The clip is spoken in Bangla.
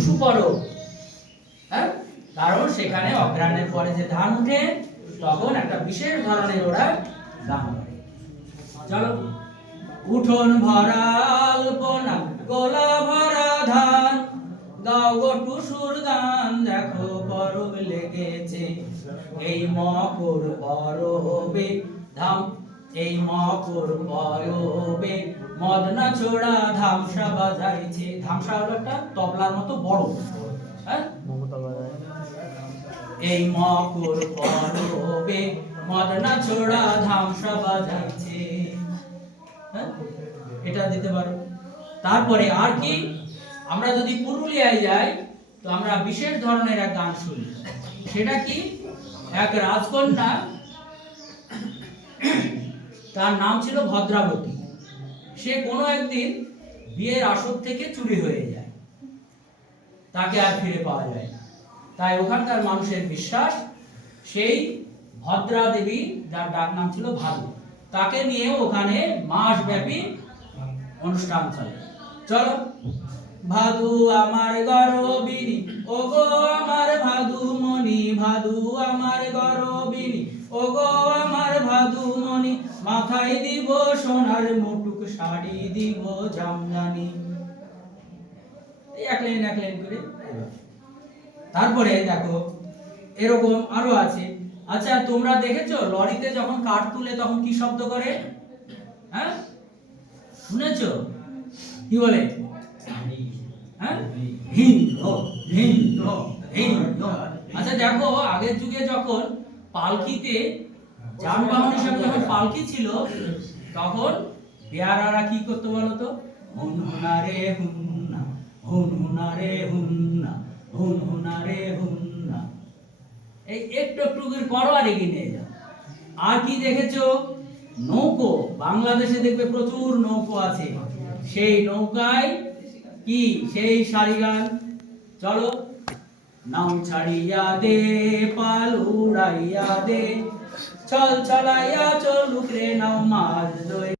টুসু পরব, হ্যাঁ, কারণ সেখানে অগ্রাণের পরে যে ধান উঠে তখন একটা বিশেষ ধরনের ওরা গান করে। চলো, উঠোন ভরা আলপনা গোলা ভরা ধান, গাও গো টুসুর গান দেখো পরব লেগেছে, এই মকর পরবে ধাম, এই মকর পরবে মদনা ছোড়া ধামসা বাজাইছে। ধামসা হলো একটা তবলার মতো বড়, হ্যাঁ, এই মকর পরবে মদনা ছোড়া ধামসা বাজাইছে, হ্যাঁ, এটা দিতে পারো। তারপরে আর কি, আমরা যদি পুরুলিয়ায় যাই তো আমরা বিশেষ ধরনের এক গান শুনি। সেটা কি, এক রাজকন্যা, তার নাম ছিল ভদ্রাবতী। সে কোনো একদিন বিয়ের আসর থেকে চুরি হয়ে যায়, তাকে আর ফিরে পাওয়া যায় না। তাই ওখানকার মানুষের বিশ্বাস সেই ভদ্রা দেবী, যার ডাক নাম ছিল ভাদু, তাকে নিয়ে ওখানে মাসব্যাপী অনুষ্ঠান চলে। চলো, ভাদু আমার গরবিনী, ও গো আমার ভাদু মণি, ভাদু আমার গরবিনী, ও গো আমার ভাদু মণি, মাথায় দিব সোনার মুটুক, শাড়ি দিব জামদানি। এক লাইন করে। তারপরে দেখো এরকম আরো আছে। আচ্ছা, তোমরা দেখেছো লরিতে যখন কাঠ তুলে তখন কি শব্দ করে? হ্যাঁ, শুনেছো? কি বলে? হ্যাঁ, হিন হো, হিন হো, হিন হো। আচ্ছা দেখো, আগের যুগে যখন পালকিতে যানবাহন হিসাবে যখন পালকি ছিল, তখন বেয়ারারা কি করতো বলো তো? হুন হুনা রে হুন্না, হুন হুনা রে হুন্না, হুন হুনা রে হুন্না। এই একটু একটু করে করো আর এগিয়ে নিয়ে যাও। আর কি দেখেছো? নৌকো, বাংলাদেশে দেখবে প্রচুর নৌকো আছে, সেই নৌকায় কি সেই সারি গান। চলো, নাও ছাড়িয়া দে পাল উড়াইয়া দে, চল চলাইয়া চলুক রে নাও মাছ দই।